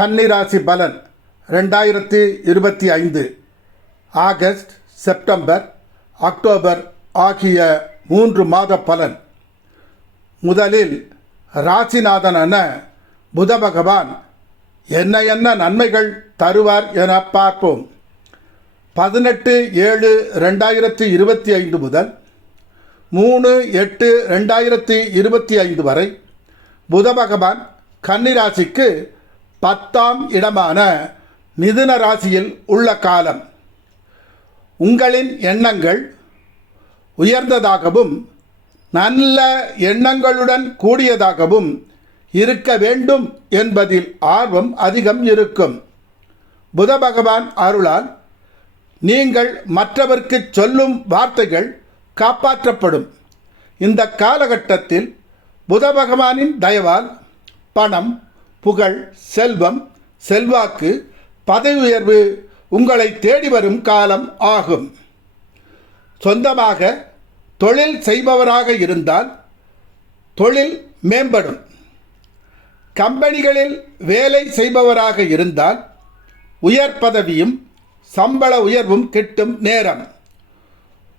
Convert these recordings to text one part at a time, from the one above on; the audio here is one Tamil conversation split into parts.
கன்னிராசி பலன் ரெண்டாயிரத்தி இருபத்தி ஐந்து. ஆகஸ்ட் செப்டம்பர் அக்டோபர் ஆகிய மூன்று மாத பலன். முதலில் ராசிநாதனான புத பகவான் என்ன என்ன நன்மைகள் தருவார் என பார்ப்போம். பதினெட்டு ஏழு ரெண்டாயிரத்தி இருபத்தி ஐந்து முதல் மூணு எட்டு ரெண்டாயிரத்தி இருபத்தி ஐந்து வரை புத பகவான் கன்னிராசிக்கு பத்தாம் இடமான மிதுன ராசியில் உள்ள காலம். உங்களின் எண்ணங்கள் உயர்ந்ததாகவும் நல்ல எண்ணங்களுடன் கூடியதாகவும் இருக்க வேண்டும் என்பதில் ஆர்வம் அதிகம் இருக்கும். புத பகவான் அருளால் நீங்கள் மற்றவர்க்கு சொல்லும் வார்த்தைகள் காப்பாற்றப்படும். இந்த காலகட்டத்தில் புத பகவானின் தயவால் பணம் புகழ் செல்வம் செல்வாக்கு பதவி உயர்வு உங்களை தேடி வரும் காலம் ஆகும். சொந்தமாக தொழில் செய்பவராக இருந்தால் தொழில் மேம்படும். கம்பெனிகளில் வேலை செய்பவராக இருந்தால் உயர் பதவியும் சம்பள உயர்வும் கிட்டும் நேரம்.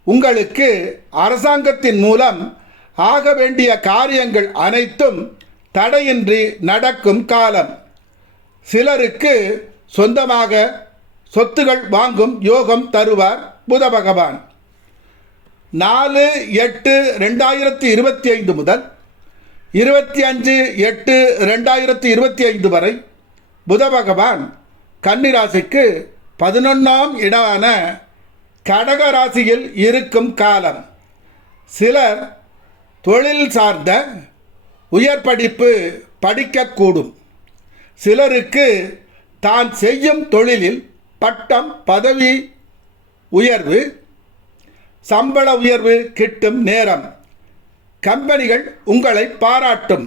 உங்களுக்கு அரசாங்கத்தின் மூலம் ஆக வேண்டிய காரியங்கள் அனைத்தும் தடையின்றி நடக்கும் காலம். சிலருக்கு சொந்தமாக சொத்துகள் வாங்கும் யோகம் தருவார் புத பகவான். நாலு எட்டு ரெண்டாயிரத்தி இருபத்தி ஐந்து முதல் இருபத்தி அஞ்சு எட்டு ரெண்டாயிரத்தி இருபத்தி ஐந்து வரை புத பகவான் கன்னிராசிக்கு பதினொன்றாம் இடமான கடக ராசியில் இருக்கும் காலம். சிலர் தொழில் சார்ந்த உயர் படிப்பு படிக்கக்கூடும். சிலருக்கு தான் செய்யும் தொழிலில் பட்டம் பதவி உயர்வு சம்பள உயர்வு கிட்டும் நேரம். கம்பெனிகள் உங்களை பாராட்டும்.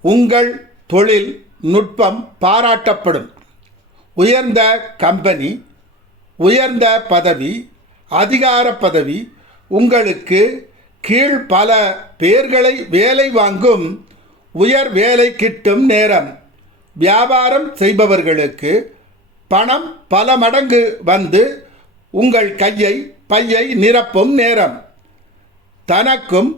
உங்கள் தொழில் நுட்பம் பாராட்டப்படும். உயர்ந்த கம்பெனி உயர்ந்த பதவி அதிகார பதவி உங்களுக்கு கீழ் பல பேர்களை வேலை வாங்கும் உயர் வேலை கிட்டும் நேரம். வியாபாரம் செய்பவர்களுக்கு பணம் பல மடங்கு வந்து உங்கள் கையை பையை நிரப்பும் நேரம். தனக்கும்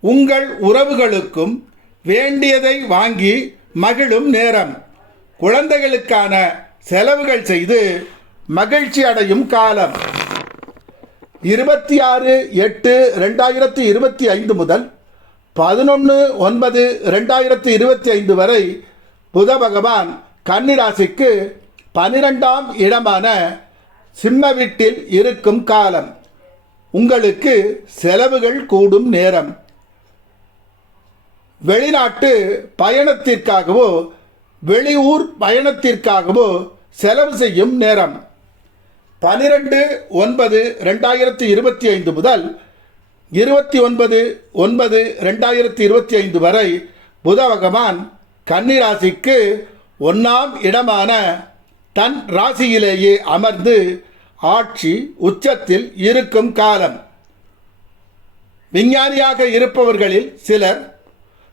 உங்கள் உறவுகளுக்கும் வேண்டியதை வாங்கி மகிழும் நேரம். குழந்தைகளுக்கான செலவுகள் செய்து மகிழ்ச்சி அடையும் காலம். இருபத்தி ஆறு எட்டு ரெண்டாயிரத்தி இருபத்தி ஐந்து முதல் பதினொன்று ஒன்பது ரெண்டாயிரத்தி இருபத்தி ஐந்து வரை புத பகவான் கன்னிராசிக்கு பனிரெண்டாம் இடமான சிம்ம வீட்டில் இருக்கும் காலம். உங்களுக்கு செலவுகள் கூடும் நேரம். வெளிநாட்டு பயணத்திற்காகவோ வெளியூர் பயணத்திற்காகவோ செலவு செய்யும் நேரம். பனிரெண்டு ஒன்பது ரெண்டாயிரத்தி இருபத்தி ஐந்து முதல் இருபத்தி ஒன்பது ஒன்பது ரெண்டாயிரத்தி இருபத்தி ஐந்து வரை புத பகவான் கன்னிராசிக்கு ஒன்றாம் இடமான தன் ராசியிலேயே அமர்ந்து ஆட்சி உச்சத்தில் இருக்கும் காலம். விஞ்ஞானியாக இருப்பவர்களில் சிலர்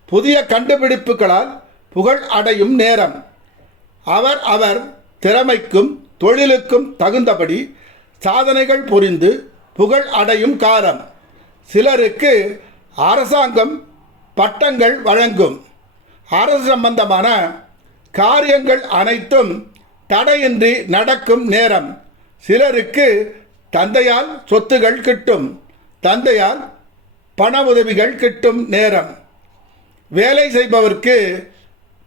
புதிய கண்டுபிடிப்புகளால் புகழ் அடையும் நேரம். அவர் அவர் திறமைக்கும் தொழிலுக்கும் தகுந்தபடி சாதனைகள் புரிந்து புகழ் அடையும் காலம். சிலருக்கு அரசாங்கம் பட்டங்கள் வழங்கும். அரசு சம்பந்தமான காரியங்கள் அனைத்தும் தடையின்றி நடக்கும் நேரம். சிலருக்கு தந்தையால் சொத்துகள் கிட்டும். தந்தையால் பண உதவிகள் கிட்டும் நேரம். வேலை செய்பவர்க்கு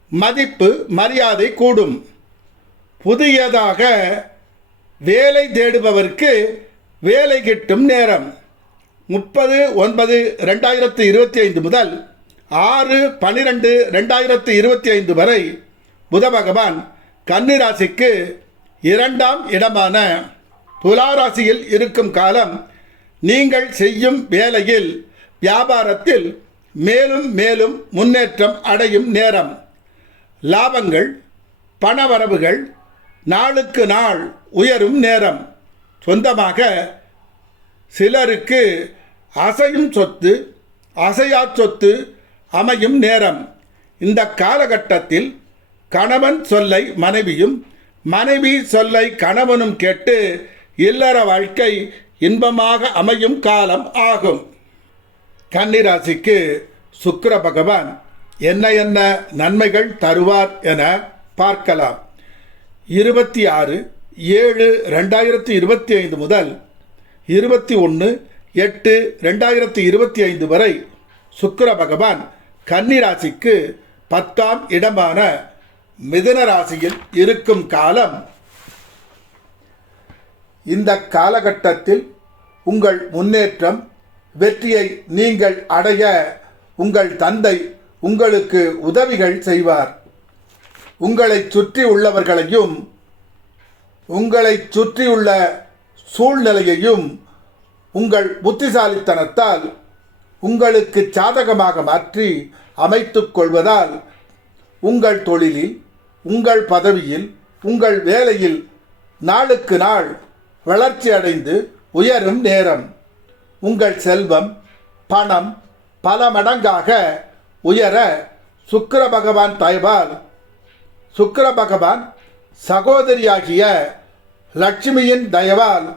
மதிப்பு மரியாதை கூடும். புதியதாக வேலை தேடுபவர்க்கு வேலை கிட்டும் நேரம். முப்பது ஒன்பது ரெண்டாயிரத்து இருபத்தி ஐந்து முதல் ஆறு பன்னிரெண்டு ரெண்டாயிரத்து இருபத்தி ஐந்து வரை புத பகவான் கன்னிராசிக்கு இரண்டாம் இடமான துலா ராசியில் இருக்கும் காலம் நீங்கள் செய்யும் வேலையில் வியாபாரத்தில் மேலும் மேலும் முன்னேற்றம் அடையும் நேரம். லாபங்கள் பணவரவுகள் நாளுக்கு நாள் உயரும் நேரம். சொந்தமாக சிலருக்கு அசையும் சொத்து அசையா சொத்து அமையும் நேரம். இந்த காலகட்டத்தில் கணவன் சொல்லை மனைவியும் மனைவி சொல்லை கணவனும் கேட்டு இல்லற வாழ்க்கை இன்பமாக அமையும் காலம் ஆகும். கன்னிராசிக்கு சுக்கர பகவான் என்ன என்ன நன்மைகள் தருவார் என பார்க்கலாம். இருபத்தி ஆறு ஏழு ரெண்டாயிரத்தி இருபத்தி ஐந்து முதல் இருபத்தி ஒன்று எட்டு ரெண்டாயிரத்தி இருபத்தி ஐந்து வரை சுக்கர பகவான் கன்னிராசிக்கு பத்தாம் இடமான மிதுன ராசியில் இருக்கும் காலம். இந்த காலகட்டத்தில் உங்கள் முன்னேற்றம் வெற்றியை நீங்கள் அடைய உங்கள் தந்தை உங்களுக்கு உதவிகள் செய்வார். உங்களை சுற்றி உள்ளவர்களையும் உங்களை சுற்றியுள்ள சூழ்நிலையையும் உங்கள் புத்திசாலித்தனத்தால் உங்களுக்கு சாதகமாக மாற்றி அமைத்துக் கொள்வதால் உங்கள் தொழிலில் உங்கள் பதவியில் உங்கள் வேலையில் நாளுக்கு நாள் வளர்ச்சி அடைந்து உயரும் நேரம். உங்கள் செல்வம் பணம் பல மடங்காக உயர சுக்கர பகவான் தாய்வால் சுக்கர பகவான் சகோதரியாகிய லட்சுமியின் தயவால்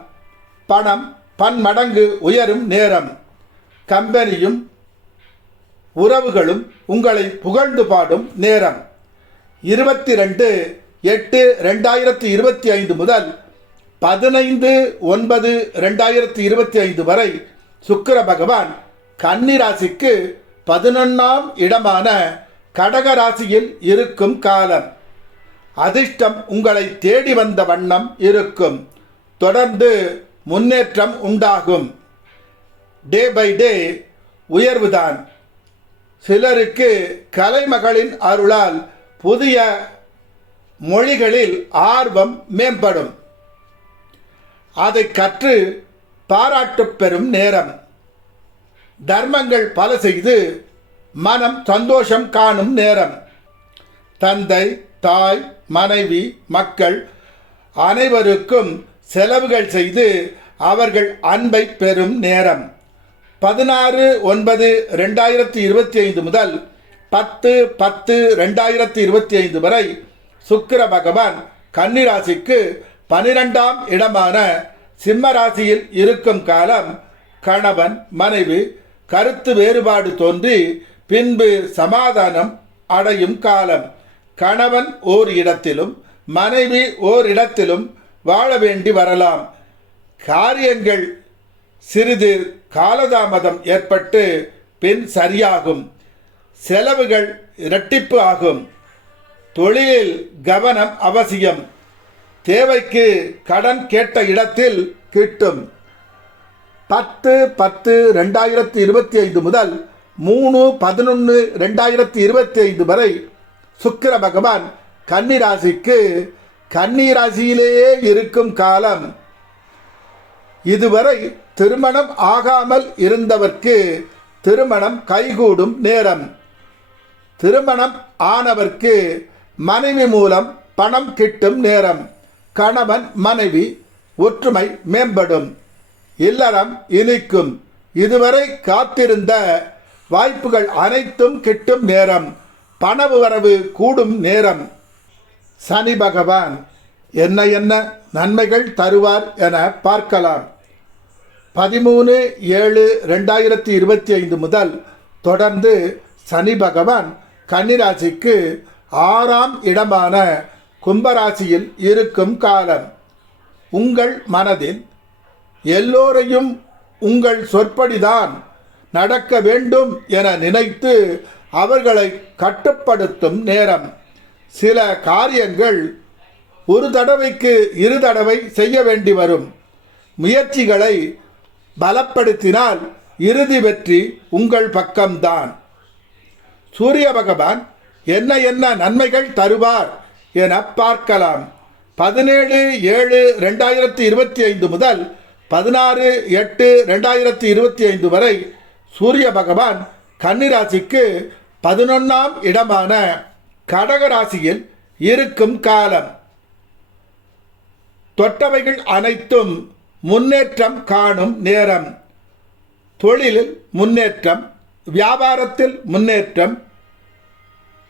பணம் பன்மடங்கு உயரும் நேரம். கம்பெனியும் உறவுகளும் உங்களை புகழ்ந்து பாடும் நேரம். இருபத்தி ரெண்டு எட்டு ரெண்டாயிரத்தி இருபத்தி ஐந்து முதல் பதினைந்து ஒன்பது ரெண்டாயிரத்தி இருபத்தி ஐந்து வரை சுக்கர பகவான் கன்னிராசிக்கு பதினொன்றாம் இடமான கடக ராசியில் இருக்கும் காலம். அதிர்ஷ்டம் உங்களை தேடி வந்த வண்ணம் இருக்கும். தொடர்ந்து முன்னேற்றம் உண்டாகும். டே பை டே உயர்வுதான். சிலருக்கு கலைமகளின் அருளால் புதிய மொழிகளில் ஆர்வம் மேம்படும். அதை கற்று பாராட்டுப் பெறும் நேரம். தர்மங்கள் பல செய்து மனம் சந்தோஷம் காணும் நேரம். தந்தை தாய் மனைவி மக்கள் அனைவருக்கும் செலவுகள் செய்து அவர்கள் அன்பை பெறும் நேரம். பதினாறு ஒன்பது ரெண்டாயிரத்தி இருபத்தி ஐந்து முதல் பத்து பத்து ரெண்டாயிரத்தி இருபத்தி ஐந்து வரை சுக்கிர பகவான் கன்னிராசிக்கு பனிரெண்டாம் இடமான சிம்ம ராசியில் இருக்கும் காலம் கணவன் மனைவி கருத்து வேறுபாடு தோன்றி பின்பு சமாதானம் அடையும் காலம். கணவன் ஓர் இடத்திலும் மனைவி ஓர் இடத்திலும் வாழ வேண்டி வரலாம். காரியங்கள் சிறிது காலதாமதம் ஏற்பட்டு பின் சரியாகும். செலவுகள் இரட்டிப்பு ஆகும். தொழிலில் கவனம் அவசியம். தேவைக்கு கடன் கேட்ட இடத்தில் கிட்டும். பத்து பத்து ரெண்டாயிரத்தி இருபத்தி ஐந்து முதல் மூணு பதினொன்று ரெண்டாயிரத்தி இருபத்தி ஐந்து வரை சுக்கிர பகவான் கன்னிராசிக்கு கன்னிராசியிலேயே இருக்கும் காலம் இதுவரை திருமணம் ஆகாமல் இருந்தவர்க்கு திருமணம் கைகூடும் நேரம். திருமணம் ஆனவர்க்கு மனைவி மூலம் பணம் கிட்டும் நேரம். கணவன் மனைவி ஒற்றுமை மேம்படும். இல்லறம் இனிக்கும். இதுவரை காத்திருந்த வாய்ப்புகள் அனைத்தும் கிட்டும் நேரம். பணவு வரவு கூடும் நேரம். சனி பகவான் என்ன என்ன நன்மைகள் தருவார் என பார்க்கலாம். பதிமூணு ஏழு ரெண்டாயிரத்தி இருபத்தி ஐந்து முதல் தொடர்ந்து சனி பகவான் கன்னிராசிக்கு ஆறாம் இடமான கும்பராசியில் இருக்கும் காலம். உங்கள் மனதில் எல்லோரையும் உங்கள் சொற்படிதான் நடக்க வேண்டும் என நினைத்து அவர்களை கட்டுப்படுத்தும் நேரம். சில காரியங்கள் ஒரு தடவைக்கு இரு தடவை செய்ய வேண்டி வரும். முயற்சிகளை பலப்படுத்தினால் இறுதி வெற்றி உங்கள் பக்கம்தான். சூரிய பகவான் என்ன என்ன நன்மைகள் தருவார் என பார்க்கலாம். பதினேழு ஏழு ரெண்டாயிரத்தி இருபத்தி ஐந்து முதல் பதினாறு எட்டு ரெண்டாயிரத்தி இருபத்தி ஐந்து வரை சூரிய பகவான் கன்னிராசிக்கு பதினொன்றாம் இடமான கடக ராசியில் இருக்கும் காலம். தொட்டவைகள் அனைத்தும் முன்னேற்றம் காணும் நேரம். தொழிலில் முன்னேற்றம் வியாபாரத்தில் முன்னேற்றம்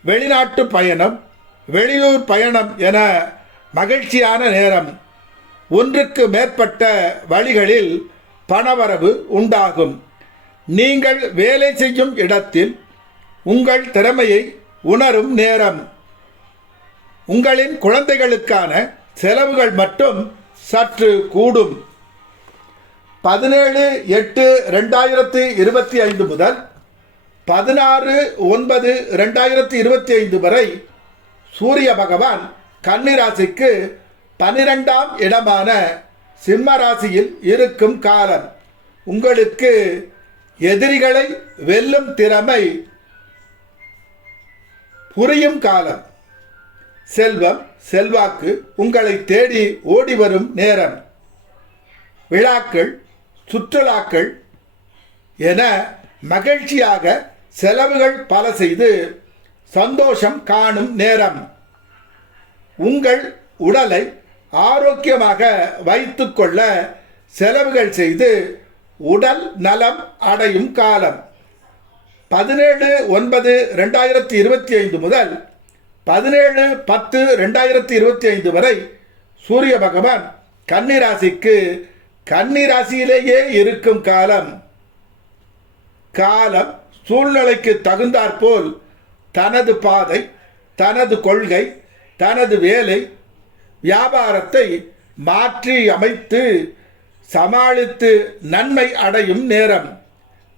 வெளிநாட்டு பயணம் வெளியூர் பயணம் என மகிழ்ச்சியான நேரம். ஒன்றுக்கு மேற்பட்ட வழிகளில் பணவரவு உண்டாகும். நீங்கள் வேலை செய்யும் இடத்தில் உங்கள் திறமையை உணரும் நேரம். உங்களின் குழந்தைகளுக்கான செலவுகள் மட்டும் சற்று கூடும். பதினேழு எட்டு ரெண்டாயிரத்தி இருபத்தி ஐந்து முதல் பதினாறு ஒன்பது ரெண்டாயிரத்தி இருபத்தி ஐந்து வரை சூரிய பகவான் கன்னிராசிக்கு பன்னிரெண்டாம் இடமான சிம்ம ராசியில் இருக்கும் காலம். உங்களுக்கு எதிரிகளை வெல்லும் திறமை புரியும் காலம். செல்வம் செல்வாக்கு உங்களை தேடி ஓடி வரும் நேரம். விழாக்கள் சுற்றுலாக்கள் என மகிழ்ச்சியாக செலவுகள் பல செய்து சந்தோஷம் காணும் நேரம். உங்கள் உடலை ஆரோக்கியமாக வைத்துக்கொள்ள செலவுகள் செய்து உடல் நலம் அடையும் காலம். பதினேழு ஒன்பது ரெண்டாயிரத்தி இருபத்தி ஐந்து முதல் பதினேழு பத்து ரெண்டாயிரத்தி இருபத்தி ஐந்து வரை சூரிய பகவான் கன்னிராசிக்கு கன்னிராசியிலேயே இருக்கும் காலம். காலம் சூழ்நிலைக்கு தகுந்தாற்போல் தனது பாதை தனது கொள்கை தனது வேலை வியாபாரத்தை மாற்றி அமைத்து சமாளித்து நன்மை அடையும் நேரம்.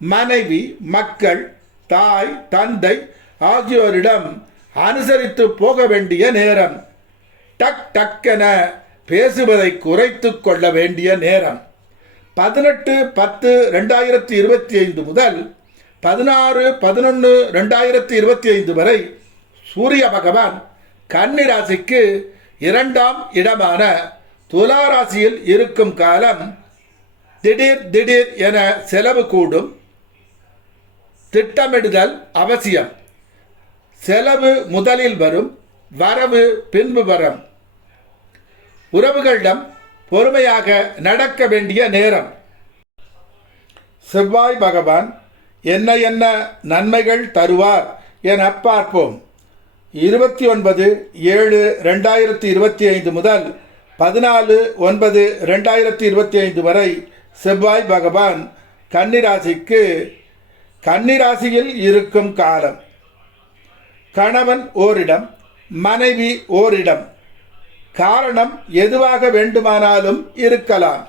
மனைவி மக்கள் தாய் தந்தை ஆகியோரிடம் அனுசரித்து போக வேண்டிய நேரம். டக் டக்கென பேசுவதை குறைத்து கொள்ள வேண்டிய நேரம். பதினெட்டு பத்து ரெண்டாயிரத்தி இருபத்தி ஐந்து முதல் பதினாறு பதினொன்று ரெண்டாயிரத்தி இருபத்தி ஐந்து வரை சூரிய பகவான் கன்னிராசிக்கு இரண்டாம் இடமான துலா ராசியில் இருக்கும் காலம் திடீர் திடீர் என செலவு கூடும். திட்டமிடுதல் அவசியம். செலவு முதலில் வரும் வரவு பின்பு வரும். உறவுகளிடம் பொறுமையாக நடக்க வேண்டிய நேரம். செவ்வாய் பகவான் என்ன என்ன நன்மைகள் தருவார் என பார்ப்போம். இருபத்தி ஒன்பது ஏழு ரெண்டாயிரத்தி இருபத்தி ஐந்து முதல் பதினாலு ஒன்பது ரெண்டாயிரத்தி இருபத்தி ஐந்து வரை செவ்வாய் பகவான் கன்னிராசிக்கு கன்னிராசியில் இருக்கும் காலம். கணவன் ஓரிடம் மனைவி ஓரிடம். காரணம் எதுவாக வேண்டுமானாலும் இருக்கலாம்.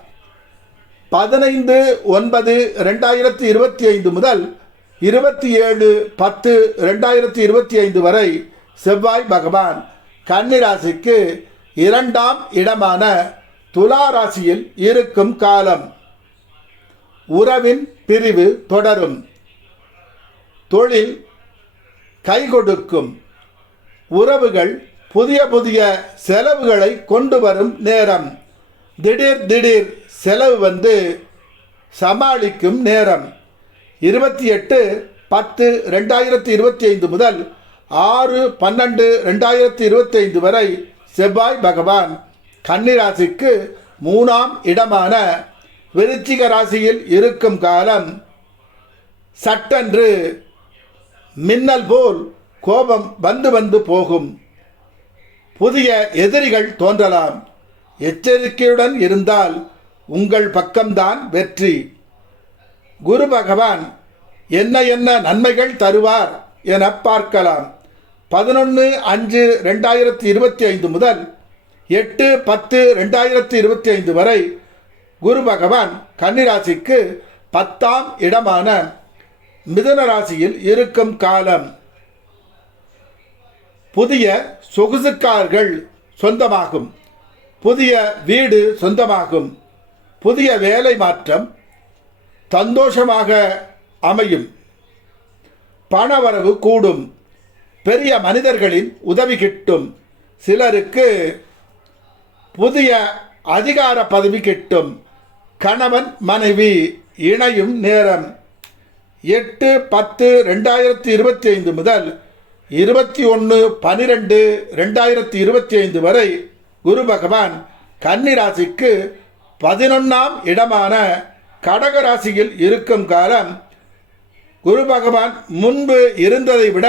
பதினைந்து ஒன்பது ரெண்டாயிரத்தி இருபத்தி ஐந்து முதல் இருபத்தி ஏழு பத்து ரெண்டாயிரத்தி இருபத்தி ஐந்து வரை செவ்வாய் பகவான் கன்னிராசிக்கு இரண்டாம் இடமான துலா ராசியில் இருக்கும் காலம். உறவின் பிரிவு தொடரும். தொழில் கை கொடுக்கும் உறவுகள் புதிய புதிய செலவுகளை கொண்டு வரும் நேரம். திடீர் திடீர் செலவு வந்து சமாளிக்கும் நேரம். இருபத்தி எட்டு பத்து ரெண்டாயிரத்தி இருபத்தி ஐந்து முதல் ஆறு பன்னெண்டு ரெண்டாயிரத்தி இருபத்தி ஐந்து வரை செவ்வாய் பகவான் கன்னிராசிக்கு மூணாம் இடமான விருச்சிக ராசியில் இருக்கும் காலம் சட்டென்று மின்னல் போல் கோபம் வந்து வந்து போகும். புதிய எதிரிகள் தோன்றலாம். எச்சரிக்கையுடன் இருந்தால் உங்கள் பக்கம்தான் வெற்றி. குரு பகவான் என்ன என்ன நன்மைகள் தருவார் என பார்க்கலாம். பதினொன்று அஞ்சு ரெண்டாயிரத்தி இருபத்தி ஐந்து முதல் எட்டு பத்து ரெண்டாயிரத்தி இருபத்தி ஐந்து வரை குரு பகவான் கன்னிராசிக்கு பத்தாம் இடமான மிதன ராசியில் இருக்கும் காலம். புதிய சொகுசுக்கார்கள் சொந்தமாகும். புதிய வீடு சொந்தமாகும். புதிய வேலை மாற்றம் சந்தோஷமாக அமையும். பணவரவு கூடும். பெரிய மனிதர்களின் உதவி கிட்டும். சிலருக்கு புதிய அதிகார பதவி கிட்டும். கணவன் மனைவி இணையும் நேரம். எட்டு பத்து ரெண்டாயிரத்தி இருபத்தி ஐந்து முதல் இருபத்தி ஒன்று பனிரெண்டு ரெண்டாயிரத்தி இருபத்தி ஐந்து வரை குரு பகவான் கன்னி ராசிக்கு பதினொன்றாம் இடமான கடக ராசியில் இருக்கும் காலம் குரு பகவான் முன்பு இருந்ததை விட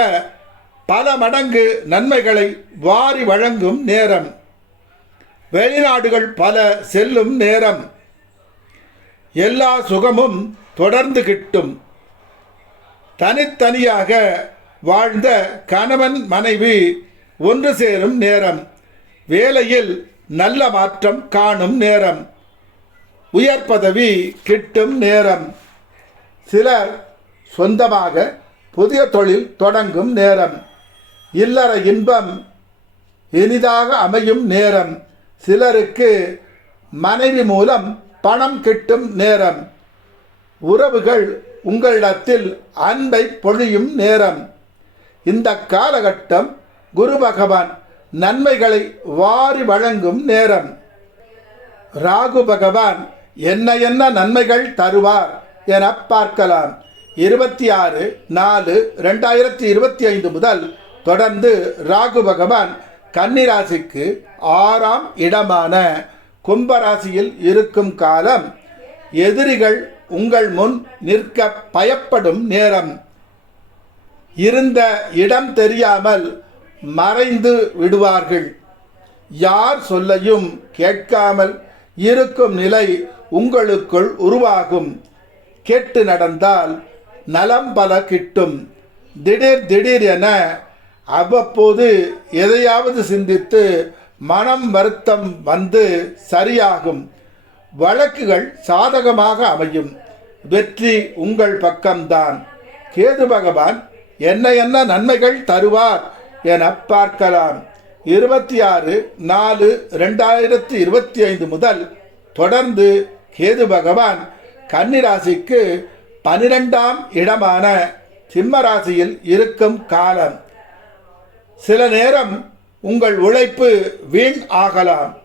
பல மடங்கு நன்மைகளை வாரி வழங்கும் நேரம். வெளிநாடுகள் பல செல்லும் நேரம். எல்லா சுகமும் தொடர்ந்து கிட்டும். தனித்தனியாக வாழ்ந்த கணவன் மனைவி ஒன்று சேரும் நேரம். வேலையில் நல்ல மாற்றம் காணும் நேரம். உயர் பதவி கிட்டும் நேரம். சிலர் சொந்தமாக புதிய தொழில் தொடங்கும் நேரம். இல்லற இன்பம் இனிதாக அமையும் நேரம். சிலருக்கு மனைவி மூலம் பணம் கிட்டும் நேரம். உறவுகள் உங்களிடத்தில் அன்பை பொழியும் நேரம். இந்த காலகட்டம் குரு பகவான் நன்மைகளை வாரி வழங்கும் நேரம். ராகு பகவான் என்ன என்ன நன்மைகள் தருவார் என பார்க்கலாம். இருபத்தி ஆறு நாலு ரெண்டாயிரத்தி இருபத்தி ஐந்து முதல் தொடர்ந்து ராகு பகவான் கன்னிராசிக்கு ஆறாம் இடமான கும்பராசியில் இருக்கும் காலம் எதிரிகள் உங்கள் முன் நிற்க பயப்படும் நேரம். இருந்த இடம் தெரியாமல் மறைந்து விடுவார்கள். யார் சொல்லையும் கேட்காமல் இருக்கும் நிலை உங்களுக்குள் உருவாகும். கெட்டு நடந்தால் நலம் பல கிட்டும். திடீர் திடீர் என அவ்வப்போது எதையாவது சிந்தித்து மனம் வருத்தம் வந்து சரியாகும். வழக்குகள் சாதகமாக அமையும். வெற்றி உங்கள் பக்கம்தான். கேது பகவான் என்ன என்ன நன்மைகள் தருவார் என பார்க்கலாம். இருபத்தி ஆறு நாலு ரெண்டாயிரத்தி இருபத்தி ஐந்து முதல் தொடர்ந்து கேது பகவான் கன்னிராசிக்கு பனிரெண்டாம் இடமான சிம்மராசியில் இருக்கும் காலம். சில நேரம் உங்கள் உழைப்பு வீண் ஆகலாம்.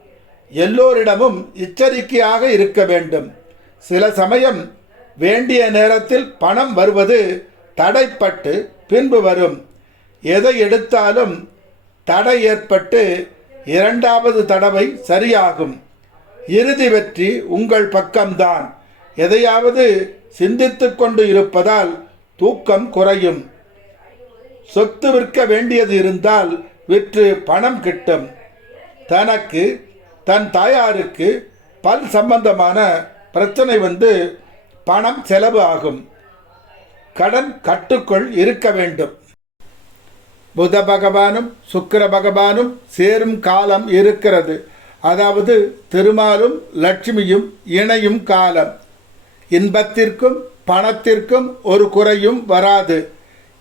எல்லோரிடமும் எச்சரிக்கையாக இருக்க வேண்டும். சில சமயம் வேண்டிய நேரத்தில் பணம் வருவது தடைப்பட்டு பின்பு வரும். எதை எடுத்தாலும் தடை ஏற்பட்டு இரண்டாவது தடவை சரியாகும். இறுதி வெற்றி உங்கள் பக்கம்தான். எதையாவது சிந்தித்து கொண்டு இருப்பதால் தூக்கம் குறையும். சொத்து விற்க வேண்டியது இருந்தால் விற்று பணம் கிட்டும். தனக்கு தன் தாயாருக்கு பல் சம்பந்தமான பிரச்சனை வந்து பணம் செலவு ஆகும். கடன் கட்டுக்குள் இருக்க வேண்டும். புத பகவானும் சுக்கிர பகவானும் சேரும் காலம் இருக்கிறது. அதாவது திருமாலும் லட்சுமியும் இணையும் காலம். இன்பத்திற்கும் பணத்திற்கும் ஒரு குறையும் வராது.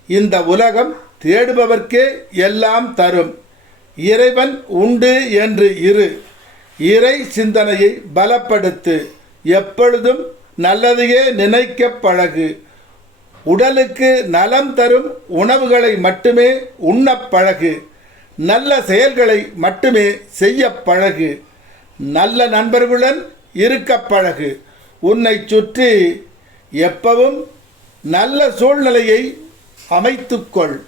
இந்த உலகம் தேடுபவர்க்கே எல்லாம் தரும். இறைவன் உண்டு என்று இரு. இறை சிந்தனையை பலப்படுத்து. எப்பொழுதும் நல்லதையே நினைக்க பழகு. உடலுக்கு நலம் தரும் உணவுகளை மட்டுமே உண்ணப் பழகு. நல்ல செயல்களை மட்டுமே செய்ய பழகு. நல்ல நண்பர்களுடன் இருக்க பழகு. உன்னை சுற்றி எப்பவும் நல்ல சூழ்நிலையை அமைத்துக்கொள்.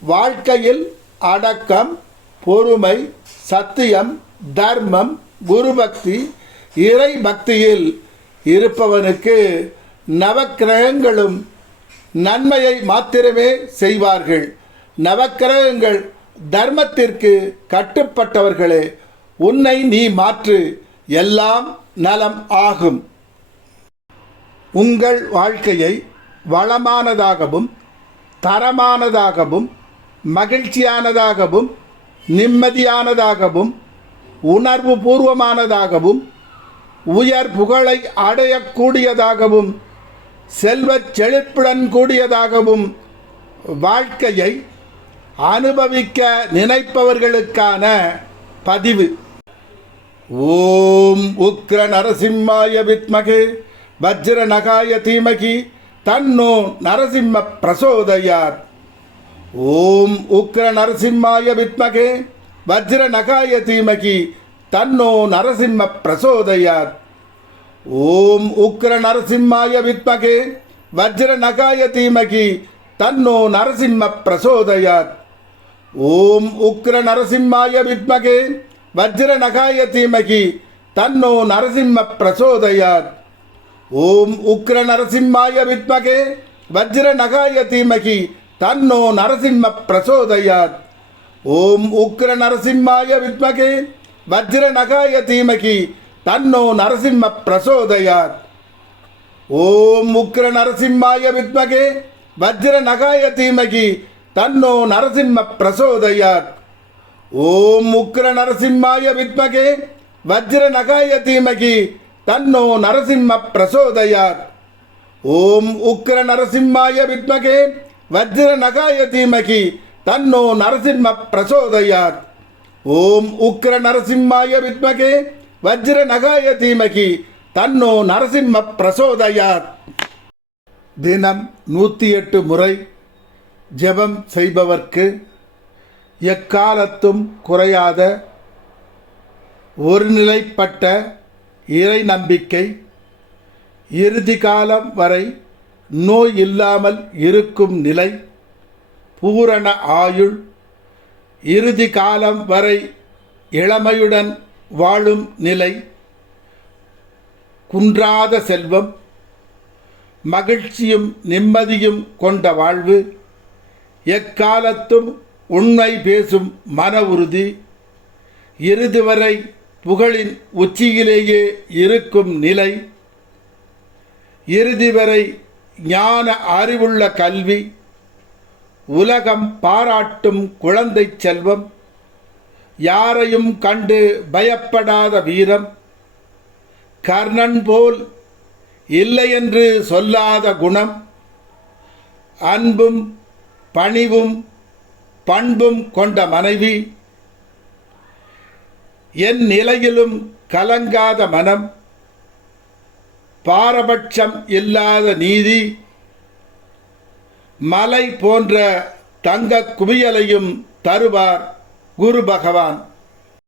வாழ்க்கையில் அடக்கம் பொறுமை சத்தியம் தர்மம் குருபக்தி இறை பக்தியில் இருப்பவனுக்கு நவக்கிரகங்களும் நன்மையை மாத்திரமே செய்வார்கள். நவக்கிரகங்கள் தர்மத்திற்கு கட்டுப்பட்டவர்களே உன்னை நீ மாற்று எல்லாம் நலம் ஆகும். உங்கள் வாழ்க்கையை வளமானதாகவும் தரமானதாகவும் மகிழ்ச்சியானதாகவும் நிம்மதியானதாகவும் உணர்வு பூர்வமானதாகவும் உயர் புகழை அடையக்கூடியதாகவும் செல்வச் செழிப்புடன் கூடியதாகவும் வாழ்க்கையை அனுபவிக்க நினைப்பவர்களுக்கான பதிவு. ஓம் உக்ர நரசிம்மாய வித்மகே வஜ்ர நகாய தீமகி தன்னோ நரசிம்ம பிரசோதையார் ஓம் உக்ர நரசிம்மாய வித்மகே வஜ்ர நகாய தீமகி தன்னோ நரசிம்ம பிரசோதயாத். ஓம் உக்ர நரசிம்மாய வித்மகே வஜ்ர நகாய தீமகி தன்னோ நரசிம்ம பிரசோதயாத். ஓம் உக்ர நரசிம்மாய வித்மகே வஜ்ர நகாய தீமகி தன்னோ நரசிம்ம பிரசோதயாத். ஓம் உக்ர நரசிம்மாய வித்மகே வஜ்ர நகாய தீமகி தன்னோ நரசிம்ம பிரசோதயாத். ஓம் உக்ர நரசிம்மாய வித்மகே வஜ்ர நகாய தீமகி தன்னோ நரசிம்ம பிரசோதயார் ஓம் உக்ர நரசிம்மாய வித்மகே வஜ்ர நகாய தீமகி தன்னோ நரசிம்ம பிரசோதயார் ஓம் உக்ர நரசிம்மாய வித்மகே வஜ்ர நகாய தீமகி தன்னோ நரசிம்ம பிரசோதயார் ஓம் உக்ர நரசிம்மாய வித்மகே வஜ்ர நகாய தீமகி தன்னோ நரசிம்ம பிரசோதயாத். ஓம் உக்ர நரசிம்மாய வித்மகே வஜ்ர நகாய தீமகி தன்னோ நரசிம்ம பிரசோதயாத். தினம் நூற்றி எட்டு முறை ஜெபம் செய்பவர்க்கு எக்காலத்தும் குறையாத ஒருநிலைப்பட்ட இறை நம்பிக்கை இறுதி காலம் வரை நோய் இல்லாமல் இருக்கும் நிலை பூரண ஆயுள். இறுதி காலம் வரை இளமையுடன் வாழும் நிலை. குன்றாத செல்வம். மகிழ்ச்சியும் நிம்மதியும் கொண்ட வாழ்வு. எக்காலத்தும் உண்மை பேசும் மன உறுதி. இறுதி வரை புகழின் உச்சியிலேயே இருக்கும் நிலை. இறுதி வரை ஞான அறிவுள்ள கல்வி. உலகம் பாராட்டும் குழந்தை செல்வம் யாரையும் கண்டு பயப்படாத வீரம் கர்ணன் போல் இல்லையென்று சொல்லாத குணம் அன்பும் பணிவும் பண்பும் கொண்ட மனைவி என் நிலையிலும் கலங்காத மனம் பாரபட்சம் இல்லாத நீதி மலை போன்ற தங்க குவியலையும் தருவார் குரு பகவான்.